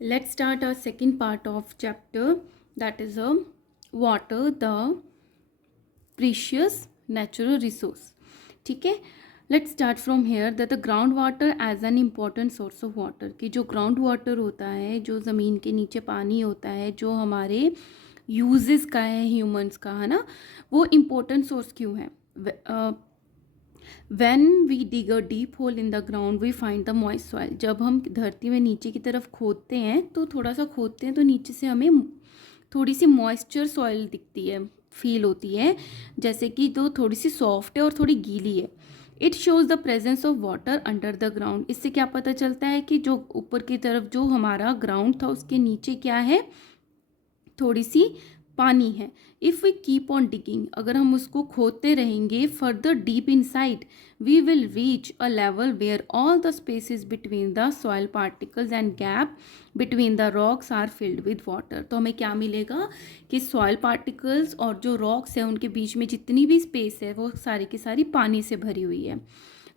Let's start our second part of chapter, that is water, the precious natural resource. ठीक है, let's start from here that the ground water as an important source of water, कि जो ground water होता है, जो ज़मीन के नीचे पानी होता है, जो हमारे यूजेस का है, ह्यूमंस का, है ना, वो इम्पोर्टेंट सोर्स क्यों है? When we dig a deep hole in the ground we find the moist soil. जब हम धरती में नीचे की तरफ खोदते हैं, तो थोड़ा सा खोदते हैं तो नीचे से हमें थोड़ी सी मॉइस्चर सॉइल दिखती है, फील होती है, जैसे कि तो थोड़ी सी सॉफ्ट है और थोड़ी गीली है. It shows the presence of water under the ground. इससे क्या पता चलता है कि जो ऊपर की तरफ जो हमारा ग्राउंड था उसके नीचे क्या है, थोड़ी सी पानी है. If we keep on digging, अगर हम उसको खोदते रहेंगे further deep inside, we will reach a level where all the spaces between the soil particles and gap between the rocks are filled with water. तो हमें क्या मिलेगा कि सॉइल पार्टिकल्स और जो रॉक्स है उनके बीच में जितनी भी स्पेस है वो सारी की सारी पानी से भरी हुई है.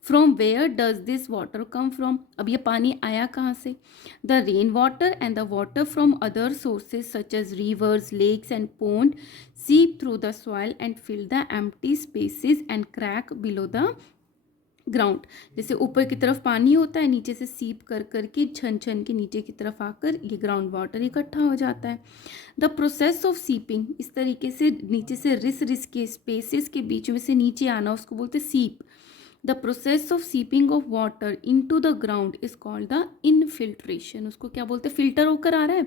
From where does this water come from? अब ये पानी आया कहाँ से? The rain water and the water from other sources such as rivers, lakes and pond seep through the soil and fill the empty spaces and crack below the ground. जैसे ऊपर की तरफ पानी होता है, नीचे से सीप कर करके छन छन के नीचे की तरफ आकर ये ग्राउंड वाटर इकट्ठा हो जाता है. द प्रोसेस ऑफ सीपिंग, इस तरीके से नीचे से रिस रिस के स्पेसिस के बीच में से नीचे आना, उसको बोलते seep. The process of seeping of water in to the ground is called the infiltration. उसको क्या बोलते हैं? फिल्टर होकर आ रहा है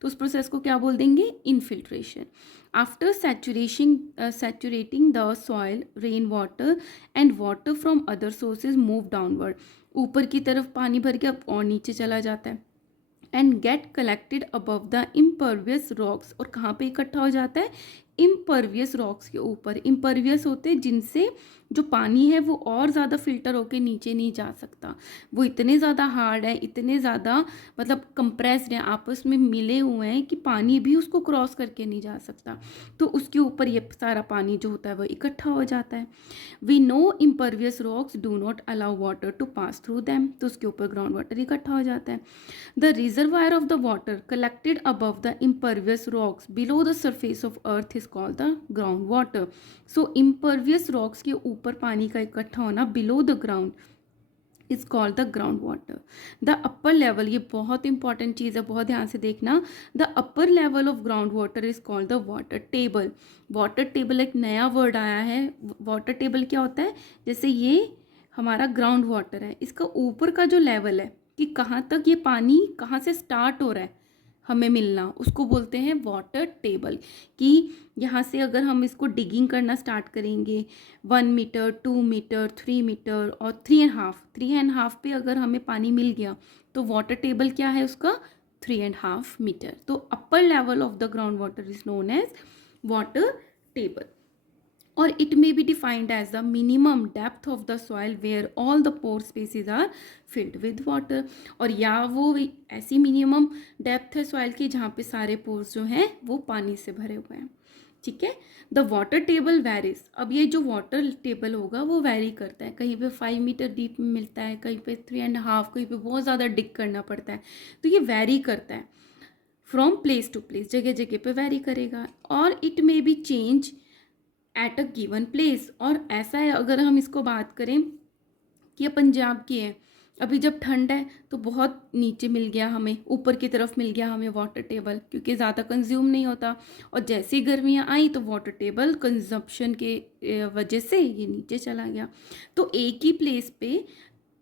तो उस प्रोसेस को क्या बोल देंगे? Infiltration. After saturating the soil, rain water and water from other sources move downward. ऊपर की तरफ पानी भर के अब और नीचे चला जाता है and get collected above the impervious rocks. और कहाँ पे इकट्ठा हो जाता है? इम्परवियस रॉक्स के ऊपर. इम्परवियस होते हैं जिनसे जो पानी है वो और ज़्यादा फिल्टर होके नीचे नहीं जा सकता. वो इतने ज़्यादा हार्ड है, इतने ज़्यादा मतलब कंप्रेस्ड हैं, आपस में मिले हुए हैं कि पानी भी उसको क्रॉस करके नहीं जा सकता. तो उसके ऊपर ये सारा पानी जो होता है वो इकट्ठा हो जाता है. We know impervious rocks do not allow water to pass through them. तो उसके ऊपर ग्राउंड वाटर इकट्ठा हो जाता है. The reservoir of the water collected above the impervious rocks below the surface of earth is called the groundwater. So impervious rocks के ऊपर पानी का इकट्ठा होना below the ground is called the groundwater. The upper level, ये बहुत important चीज़ है, बहुत ध्यान से देखना. The upper level of groundwater is called the water table. Water table एक नया वर्ड आया है. Water table क्या होता है? जैसे ये हमारा ग्राउंड वाटर है, इसका ऊपर का जो लेवल है कि कहाँ तक ये पानी कहाँ से स्टार्ट हो रहा है हमें मिलना, उसको बोलते हैं वाटर टेबल. कि यहाँ से अगर हम इसको डिगिंग करना स्टार्ट करेंगे 1 मीटर, 2 मीटर, 3 मीटर और 3.5 पे अगर हमें पानी मिल गया तो वाटर टेबल क्या है उसका? 3.5 मीटर. तो upper level of the ground water is known as water table. Or it may be defined as the minimum depth of the soil where all the pore spaces are filled with water. और या वो ऐसी minimum depth है soil की जहाँ पे सारे pores जो हैं वो पानी से भरे हुए हैं. ठीक है. The water table varies. अब ये जो वाटर टेबल होगा वो वेरी करता है. कहीं पे 5 मीटर डीप में मिलता है, कहीं पे 3.5, कहीं पे बहुत ज़्यादा डिग करना पड़ता है. तो ये वेरी करता है फ्रॉम प्लेस टू प्लेस, जगह जगह पे वेरी करेगा. और it may be change at a given place. और ऐसा है अगर हम इसको बात करें कि ये पंजाब की है, अभी जब ठंड है तो बहुत नीचे मिल गया हमें, ऊपर की तरफ मिल गया हमें वाटर टेबल क्योंकि ज़्यादा कंज्यूम नहीं होता. और जैसे ही गर्मियाँ आई तो वाटर टेबल कंजप्शन के वजह से ये नीचे चला गया. तो एक ही प्लेस पे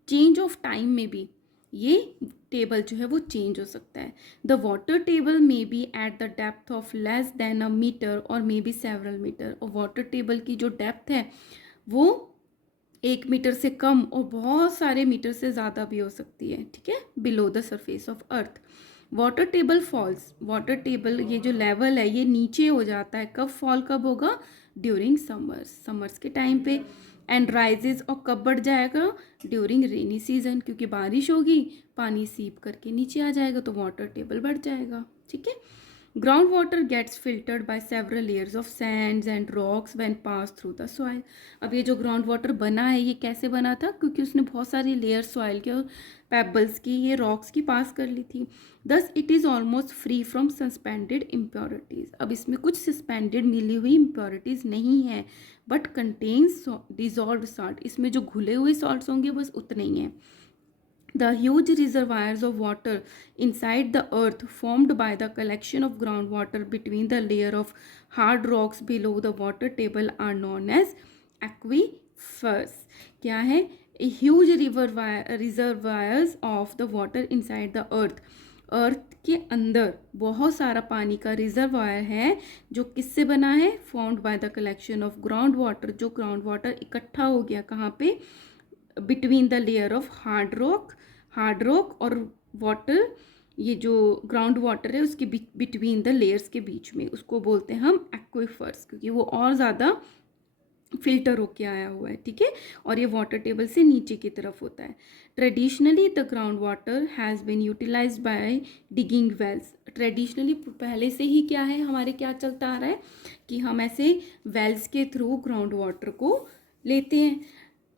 चेंज ऑफ टाइम में भी ये टेबल जो है वो चेंज हो सकता है. The water table may be at the depth of less than a meter और मे बी सेवरल मीटर. और वाटर टेबल की जो डेप्थ है वो 1 मीटर से कम और बहुत सारे मीटर से ज़्यादा भी हो सकती है. ठीक है. Below the surface of earth. Water table falls. Water table ये जो लेवल है ये नीचे हो जाता है. कब फॉल कब होगा? ड्यूरिंग समर्स के टाइम पे. एंड राइजेज, और कब बढ़ जाएगा? ड्यूरिंग रेनी सीजन, क्योंकि बारिश होगी पानी सीप करके नीचे आ जाएगा तो वाटर टेबल बढ़ जाएगा. ठीक है. Ground water gets filtered by several layers of sands and rocks when pass through the soil. अब ये जो ग्राउंड वाटर बना है ये कैसे बना था, क्योंकि उसने बहुत सारी लेयर सॉइल के और पेबल्स की, ये रॉक्स की पास कर ली थी। Thus it is almost free from suspended impurities. अब इसमें कुछ सस्पेंडेड मिली हुई इम्प्योरिटीज़ नहीं है, बट कंटेन्स डिजॉल्व सॉल्ट। इसमें जो घुले हुए सॉल्ट्स होंगे बस उतने ही हैं। The huge reservoirs of water inside the earth formed by the collection of groundwater between the layer of hard rocks below the water table are known as aquifers. क्या है? A huge reservoirs of the water inside the earth. अर्थ के अंदर बहुत सारा पानी का reservoir है जो किससे बना है? Formed by the collection of ground water. जो ग्राउंड वाटर इकट्ठा हो गया कहाँ पे? Between the layer of hard rock और वाटर, ये जो ग्राउंड वाटर है उसके बिटवीन द लेयर्स के बीच में, उसको बोलते हैं हम एक्विफर्स, क्योंकि वो और ज़्यादा फिल्टर होके आया हुआ है, ठीक है, और ये वाटर टेबल से नीचे की तरफ होता है। Traditionally the ground water has been utilize by digging wells. Traditionally पहले से ही क्या है हमारे, क्या चलता आ रहा है कि हम ऐसे वेल्स के थ्रू ग्राउंड वाटर को लेते हैं,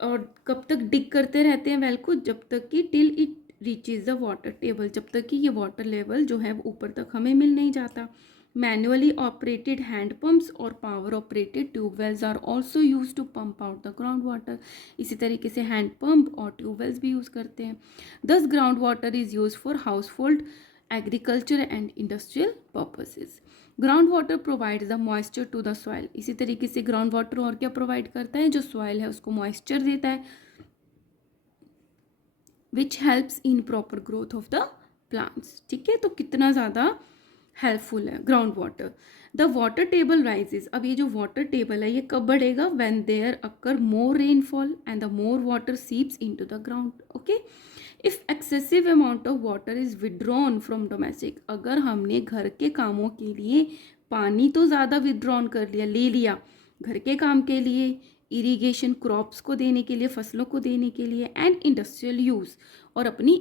और कब तक डिग करते रहते हैं वेल को? जब तक कि till it reaches the water table, जब तक कि ये वाटर लेवल जो है वो ऊपर तक हमें मिल नहीं जाता। मैनुअली ऑपरेटेड हैंड पम्प्स और power operated tubewells are also use to pump out the ground water. इसी तरीके से हैंड पंप और ट्यूबवेल्स भी यूज़ करते हैं। This ground water is use for household, agriculture and industrial purposes. Ground water provides the moisture to the soil. इसी तरीके से ग्राउंड वाटर और क्या प्रोवाइड करता है? जो सॉइल है उसको मॉइस्चर देता है, which helps in proper growth of the plants. ठीक है, तो कितना ज़्यादा हेल्पफुल है ground water. The water table rises. अब ये जो वाटर टेबल है ये कब बढ़ेगा? When there occur more rainfall and the more water seeps into the ground. Okay, if excessive amount of water is withdrawn from domestic. अगर हमने घर के कामों के लिए पानी तो ज़्यादा विड्रॉन कर लिया, ले लिया घर के काम के लिए, इरिगेशन, क्रॉप्स को देने के लिए, फसलों को देने के लिए, एंड इंडस्ट्रियल यूज़ और अपनी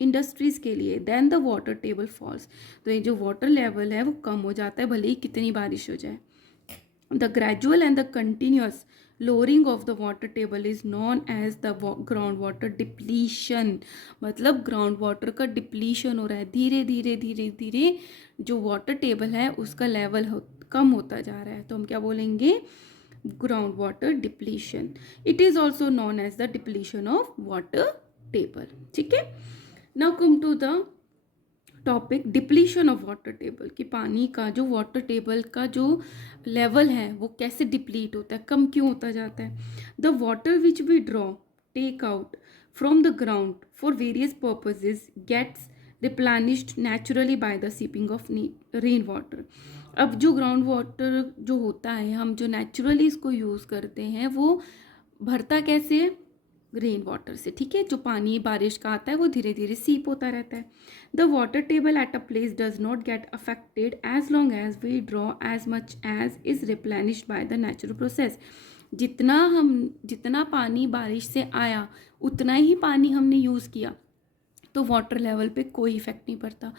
इंडस्ट्रीज़ के लिए, then the water table falls. तो ये जो वाटर लेवल है वो कम हो जाता है भले ही कितनी बारिश हो जाए। The gradual and the continuous lowering of the water table is known as the ground water depletion. मतलब ग्राउंड वाटर का डिप्लीशन हो रहा है, धीरे धीरे धीरे धीरे जो वाटर टेबल है उसका लेवल कम होता जा रहा है, तो हम क्या बोलेंगे? Ground water depletion. It is also known as the depletion of water table. ठीक है, now come to the topic depletion of water table, कि पानी का जो वाटर टेबल का जो लेवल है वो कैसे डिप्लीट होता है, कम क्यों होता जाता है। The water which we draw take out from the ground for various purposes gets replenished naturally by the seeping of rain water. अब जो ग्राउंड वाटर जो होता है, हम जो नेचुरली इसको यूज़ करते हैं वो भरता कैसे है? रेन वाटर से। ठीक है, जो पानी बारिश का आता है वो धीरे धीरे सीप होता रहता है। The water table at a place does not get affected as long as we draw as much as is replenished by the natural process. जितना पानी बारिश से आया उतना ही पानी हमने यूज़ किया तो वाटर लेवल पे कोई इफेक्ट नहीं पड़ता,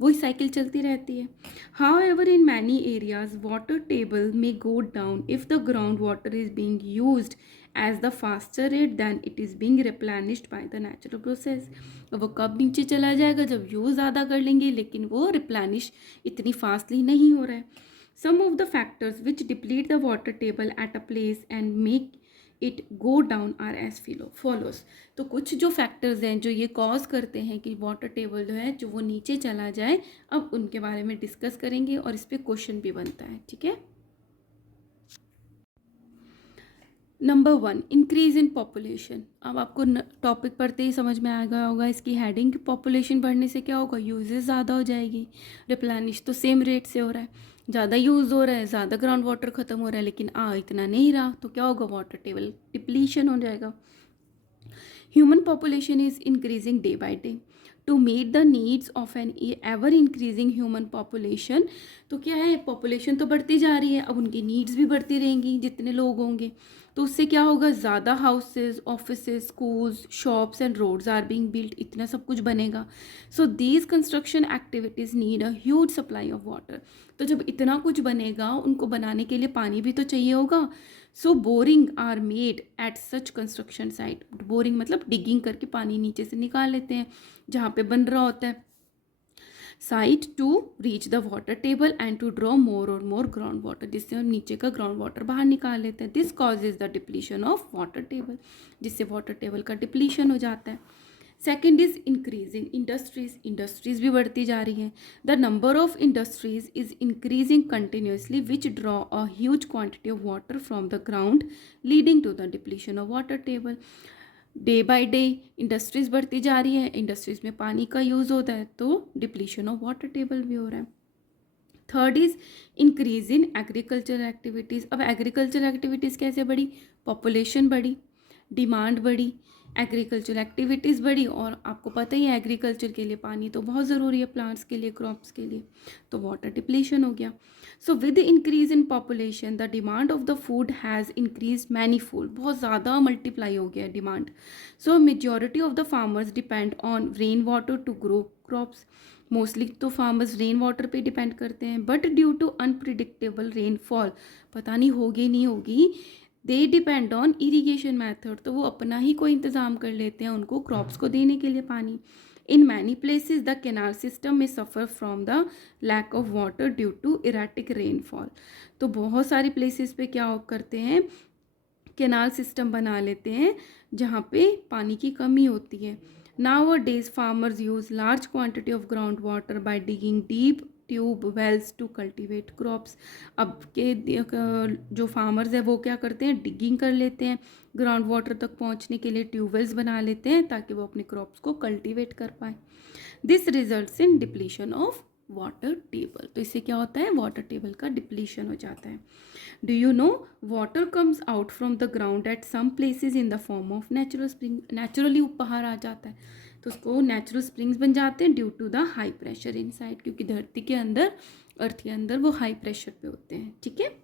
वही साइकिल चलती रहती है। However in many areas water table may go down if the ground water is being use as the faster rate than it is being replenished by the natural process. वो कब नीचे चला जाएगा? जब use ज़्यादा कर लेंगे, लेकिन वो रिप्लेनिश इतनी फास्टली नहीं हो रहा है। Some of the factors which deplete the water table at a place and make it go down are as follows. तो कुछ जो फैक्टर्स हैं जो ये कॉज करते हैं कि वाटर टेबल जो है जो वो नीचे चला जाए, अब उनके बारे में डिस्कस करेंगे और इस पर क्वेश्चन भी बनता है। ठीक है, नंबर 1 इंक्रीज इन पॉपुलेशन। अब आपको टॉपिक पढ़ते ही समझ में आ गया होगा इसकी हेडिंग, कि पॉपुलेशन बढ़ने से क्या होगा? यूजेस ज़्यादा हो जाएगी। रिप्लेनिश तो सेम रेट से हो रहा है, ज़्यादा यूज़ हो रहा है, ज़्यादा ग्राउंड वाटर ख़त्म हो रहा है, लेकिन इतना नहीं रहा, तो क्या होगा? वाटर टेबल डिप्लीशन हो जाएगा। Human population is increasing day by day. To meet the needs of an ever increasing human population. तो क्या है, पॉपुलेशन तो बढ़ती जा रही है, अब उनकी नीड्स भी बढ़ती रहेंगी जितने लोग होंगे, तो उससे क्या होगा, ज़्यादा houses, offices, schools, shops and roads are being built, इतना सब कुछ बनेगा। So these construction activities need a huge supply of water. तो जब इतना कुछ बनेगा, उनको बनाने के लिए पानी भी तो चाहिए होगा। So boring are made at such construction site. Boring मतलब डिगिंग करके पानी नीचे से निकाल लेते हैं जहाँ पे बन रहा होता है site, to reach the water table and to draw more और मोर ग्राउंड वाटर, जिससे हम नीचे का ग्राउंड वाटर बाहर निकाल लेते हैं। This causes the depletion of water table, जिससे वाटर टेबल का डिप्लीशन हो जाता है। Second is increasing industries. Industries भी बढ़ती जा रही हैं। The number of industries is increasing continuously which draw a huge quantity of water from the ground leading to the depletion of water table. Day by day industries बढ़ती जा रही है, industries में पानी का यूज़ होता है, तो डिप्लीशन ऑफ वाटर टेबल भी हो रहा है। Third is increase in agriculture activities. अब एग्रीकल्चर एक्टिविटीज़ कैसे बढ़ी, पॉपुलेशन बढ़ी, डिमांड बढ़ी, एग्रीकल्चर एक्टिविटीज़ बढ़ी, और आपको पता ही है एग्रीकल्चर के लिए पानी तो बहुत ज़रूरी है, प्लांट्स के लिए, क्रॉप्स के लिए, तो वाटर डिप्लीशन हो गया। So with increase in population the demand of the food has increase manifold, बहुत ज़्यादा मल्टीप्लाई हो गया demand. So majority of the farmers depend on rain water to grow crops. Mostly तो फार्मर्स रेन वाटर पे depend करते हैं, but due to unpredictable rainfall, पता नहीं होगी नहीं होगी, they depend on irrigation method, तो वो अपना ही कोई इंतज़ाम कर लेते हैं उनको क्रॉप्स को देने के लिए पानी। In many places the canal system में suffer from the lack of water due to erratic rainfall. तो बहुत सारी प्लेसेस पे क्या करते हैं, कैनाल सिस्टम बना लेते हैं जहाँ पे पानी की कमी होती है। Nowadays farmers use large quantity of groundwater by digging deep tube wells to cultivate crops. अब के जो फार्मर्स है वो क्या करते हैं, डिगिंग कर लेते हैं, ग्राउंड वाटर तक पहुंचने के लिए ट्यूबवेल्स बना लेते हैं ताकि वो अपने क्रॉप्स को कल्टीवेट कर पाए। This results in depletion of water table. तो इससे क्या होता है, वाटर टेबल का डिप्लीशन हो जाता है। Do you know water comes out from the ground at some places in the form of natural spring. Naturally बाहर आ जाता है, तो उसको नेचुरल स्प्रिंग्स बन जाते हैं due to the high pressure inside, क्योंकि धरती के अंदर, अर्थ के अंदर वो हाई प्रेशर पे होते हैं। ठीक है।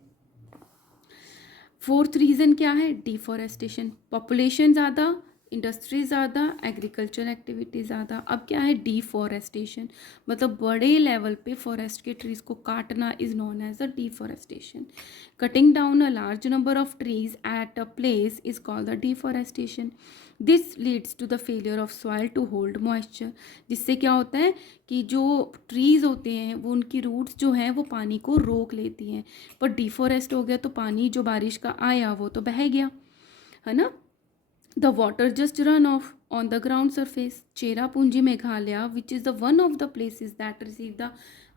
फोर्थ रीज़न क्या है, डिफॉरेस्टेशन। पॉपुलेशन ज़्यादा, इंडस्ट्री ज़्यादा, एग्रीकल्चर एक्टिविटी ज़्यादा। अब क्या है, डिफॉरेस्टेशन, मतलब बड़े लेवल पे फॉरेस्ट के ट्रीज़ को काटना is known as a deforestation. Cutting down a large number of trees at a place is called the deforestation. This leads to the failure of soil to hold moisture. जिससे क्या होता है कि जो trees होते हैं वो, उनकी रूट्स जो हैं वो पानी को रोक लेती हैं, पर डिफॉरेस्ट हो गया तो पानी जो बारिश का आया वो तो बह गया, है ना। The water just run off on the ground surface. Cherrapunji Meghalaya, which is the one of the places that receive the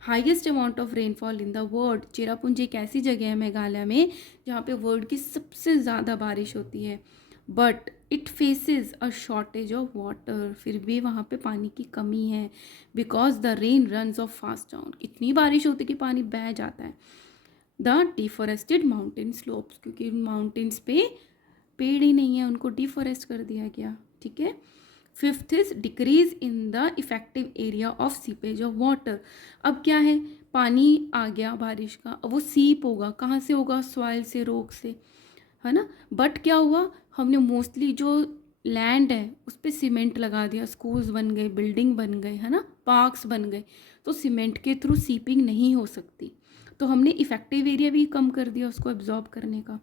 highest amount of rainfall in the world. Cherrapunji एक ऐसी जगह है मेघालय में जहाँ पे वर्ल्ड की सबसे ज़्यादा बारिश होती है, but it faces a shortage of water. फिर भी वहाँ पे पानी की कमी है, because the rain runs off fast down. इतनी बारिश होती है कि पानी बह जाता है। द डिफॉरेस्टेड माउंटेन स्लोप्स, क्योंकि माउंटेन्स पे पेड़ ही नहीं है, उनको डिफॉरेस्ट कर दिया गया। ठीक है। Fifth is decrease in the effective area of seepage of water. अब क्या है, पानी आ गया बारिश का, अब वो सीप होगा, कहाँ से होगा, सॉइल से, रोक से, है ना। बट क्या हुआ, हमने मोस्टली जो लैंड है उस पर सीमेंट लगा दिया, स्कूल्स बन गए, बिल्डिंग बन गए, है ना, पार्क्स बन गए, तो सीमेंट के थ्रू सीपिंग नहीं हो सकती, तो हमने इफेक्टिव एरिया भी कम कर दिया उसको एब्जॉर्ब करने का।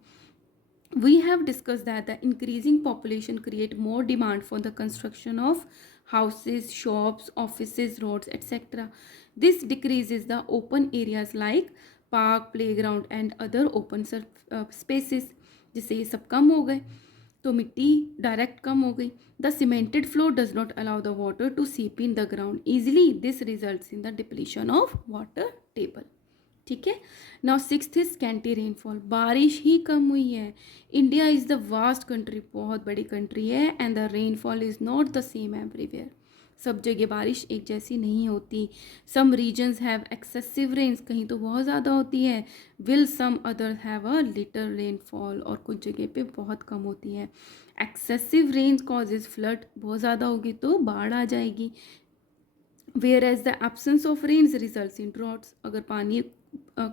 We have discussed that the increasing population create more demand for the construction of houses, shops, offices, roads, etc. This decreases the open areas like park, playground and other open spaces, जिससे ये सब कम हो गए, तो मिट्टी direct कम हो गई। The cemented floor does not allow the water to seep in the ground easily. This results in the depletion of water table. ठीक है। Now sixth is scanty rainfall, बारिश ही कम हुई है। India is the vast country, बहुत बड़ी country है, and the rainfall is not the same everywhere. सब जगह बारिश एक जैसी नहीं होती। Some regions have excessive rains, कहीं तो बहुत ज़्यादा होती है, will some other have a little rainfall, और कुछ जगह पे बहुत कम होती है। एक्सेसिव रेन्स कॉजेज फ्लड, बहुत ज़्यादा होगी तो बाढ़ आ जाएगी, whereas the absence of rains results in droughts, अगर पानी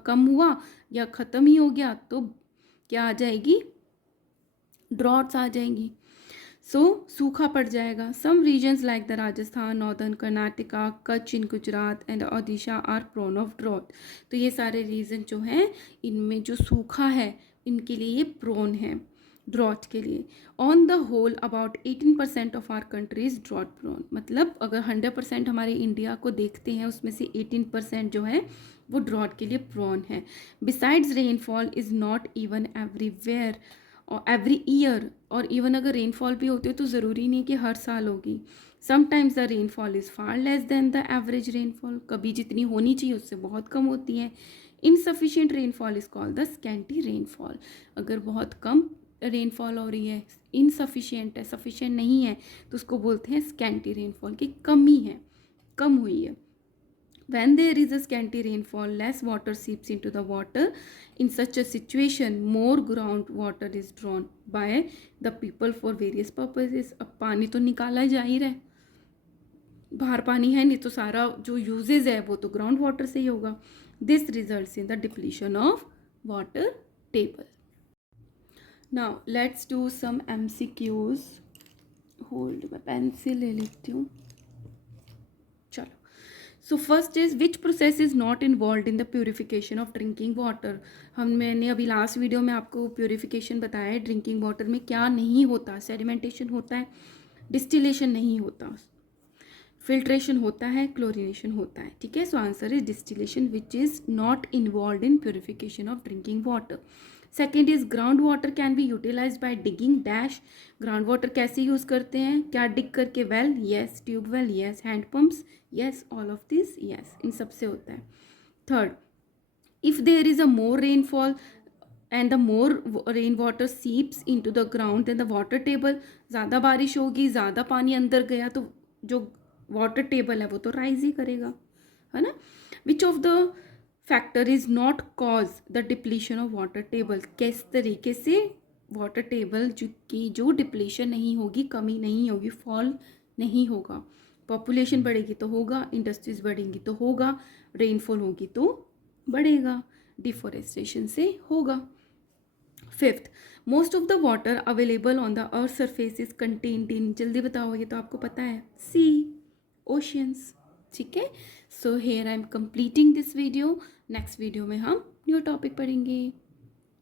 कम हुआ या ख़त्म ही हो गया तो क्या आ जाएगी, ड्रॉट्स आ जाएंगी। सो सूखा पड़ जाएगा। Some regions like the Rajasthan, northern Karnataka, Kutch in Gujarat and Odisha are prone of drought. तो ये सारे रीजन जो हैं इनमें जो सूखा है इनके लिए ये प्रोन है ड्रॉट के लिए। On the whole about 18% of our country is drought prone, मतलब अगर 100% हमारे इंडिया को देखते हैं उसमें से 18% जो है वो ड्रॉट के लिए प्रोन है। Besides rainfall is not even everywhere और एवरी ईयर, और इवन अगर रेनफॉल भी होती है तो ज़रूरी नहीं कि हर साल होगी। Sometimes the rainfall is far less than the average rainfall, कभी जितनी होनी चाहिए उससे बहुत कम होती है। Insufficient rainfall is called the scanty rainfall, अगर बहुत कम रेनफॉल हो रही है, इनसफिशिएंट है, सफिशिएंट नहीं है, तो उसको बोलते हैं स्कैंटी रेनफॉल, की कमी है, कम हुई है। When there is a scanty rainfall, less water seeps into the water. In such a situation, more groundwater is drawn by the people for various purposes. अब पानी तो निकाला जा ही रहा है, बाहर पानी है नहीं, तो सारा जो यूजेज है वो तो ग्राउंड वाटर से ही होगा। This results in the depletion of water table. Now let's do some MCQs। Hold, मैं पेंसिल ले लेती हूँ। चलो, so first is which process is not involve in the purification of drinking water. मैंने अभी लास्ट वीडियो में आपको purification बताया है, ड्रिंकिंग वाटर में क्या नहीं होता। सेडिमेंटेशन होता है, डिस्टिलेशन नहीं होता, फिल्ट्रेशन होता है, क्लोरिनेशन होता है, ठीक है। So answer is distillation which is not involve in purification of drinking water. Second is ground water can be utilise by digging dash. Ground water कैसे यूज़ करते हैं, क्या डिग करके, well yes, tube well yes, hand pumps yes, all of this yes, इन सबसे होता है। Third, if there is a more rainfall and the more rain water seeps in to the ground then the water table, ज़्यादा बारिश होगी, ज़्यादा पानी अंदर गया तो जो वाटर टेबल है वो तो राइज ही करेगा, है ना। Which of the factor is not cause the depletion of water table, किस तरीके से वाटर टेबल की जो डिप्लीशन नहीं होगी, कमी नहीं होगी, फॉल नहीं होगा। पॉपुलेशन बढ़ेगी तो होगा, इंडस्ट्रीज बढ़ेंगी तो होगा, रेनफॉल होगी तो बढ़ेगा, डिफॉरेस्टेशन से होगा। Fifth, most of the water available on the earth surface is contained in, जल्दी बताओ, ये तो आपको पता है, सी, ओशियंस, ठीक है। So here I am completing this video. Next video में हम न्यू टॉपिक पढ़ेंगे,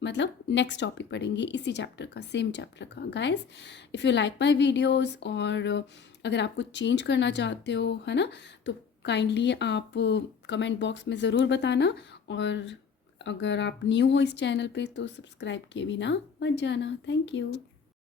मतलब नेक्स्ट टॉपिक पढ़ेंगे इसी चैप्टर का, सेम चैप्टर का। Guys, if you like my videos, और अगर आप कुछ चेंज करना चाहते हो, है ना, तो काइंडली आप कमेंट बॉक्स में ज़रूर बताना, और अगर आप न्यू हो इस चैनल पे तो सब्सक्राइब किए बिना मत जाना। Thank you.